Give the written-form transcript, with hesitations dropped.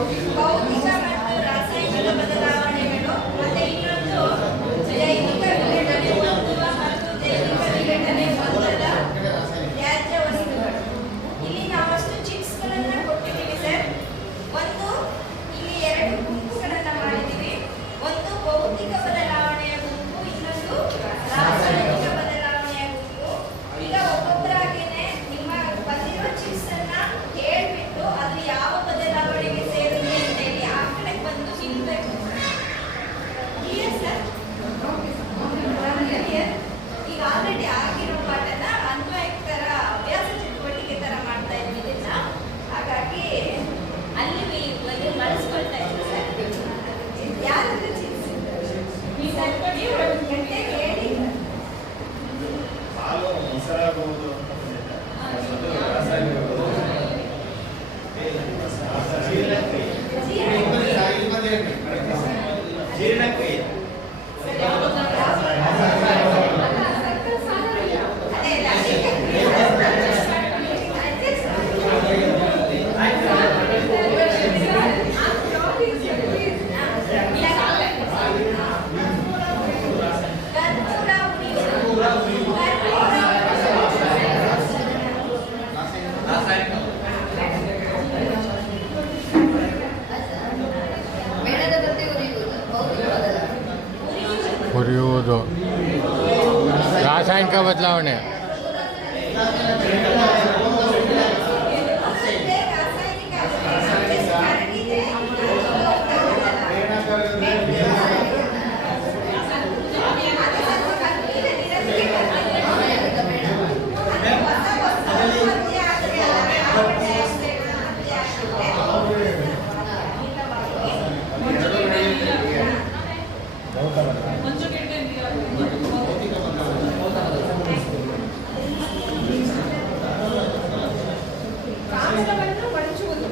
ಭೌತಿಕ ಮತ್ತು ರಾಸಾಯನಿಕ ಬದಲಾವಣೆಗಳು, ಮತ್ತೆ ಇನ್ನೊಂದು ಜೈವಿಕ ವಿಘಟನೆ ಹೊಂದುವ ಮತ್ತು ಜೈವಿಕ ವಿಘಟನೆ ಹೊಂದದ ತ್ಯಾಜ್ಯ ವಸ್ತುಗಳು. ಇಲ್ಲಿ ನಾವಷ್ಟು ಚಿಪ್ಸ್ಗಳನ್ನ ಕೊಟ್ಟಿದ್ದೀವಿ ಸರ್. ಒಂದು ಇಲ್ಲಿ ಎರಡು ಗುಂಪುಗಳನ್ನ ಮಾಡಿದ್ದೀವಿ. ಒಂದು ಭೌತಿಕ ಬದಲಾವಣೆಯ ಗುಂಪು, ಇನ್ನೊಂದು ರಾಸಾಯನಿಕ ಬದಲಾವಣೆಯ ಗುಂಪು. ಈಗ ಒಬ್ಬೊಬ್ಬರಾಗೇನೆ ನಿಮ್ಮ ಬಂದಿರೋ ಚಿಪ್ಸ್ ಅನ್ನ ಹೇಳ್ಬಿಟ್ಟು ಅದು ಯಾವ ಬದಲಾವಣೆಗೆ ಸೇರಿದೆ ಅಂತ ಹೇಳಿ ಆ ಕಡೆ ಬಂದು ನಿಲ್ಬೇಕು. Clear sir? ಈಗ ಆಲ್ರೆಡಿ ಆಗಿರೋ ಪಾಠನ ಅನ್ವಯಕರ ಅಭ್ಯಾಸ ಚಟುವಟಿಕೆ ತರ ಮಾಡ್ತಾ ಇದ್ವಿ ಇದನ್ನ. ಹಾಗಾಗಿ ಅಲ್ಲಿ ಬಳಸ್ಕೊಳ್ತಾ ಇದ್ವಿ ಸರ್. ಯಾರಾದ್ರೂ ಚಿಪ್ಸ್ ನೀವು ಗಂಟೆ ಹೇಳಿ ಮೊಸರಾಗಬಹುದು ಜೀರ್ಣಕ್ರಿಯೆ ಹುರಿಯುವುದು ರಾಸಾಯನಿಕ ಬದಲಾವಣೆ. ಕಾಗದವನ್ನು ಮಡಚುವುದು.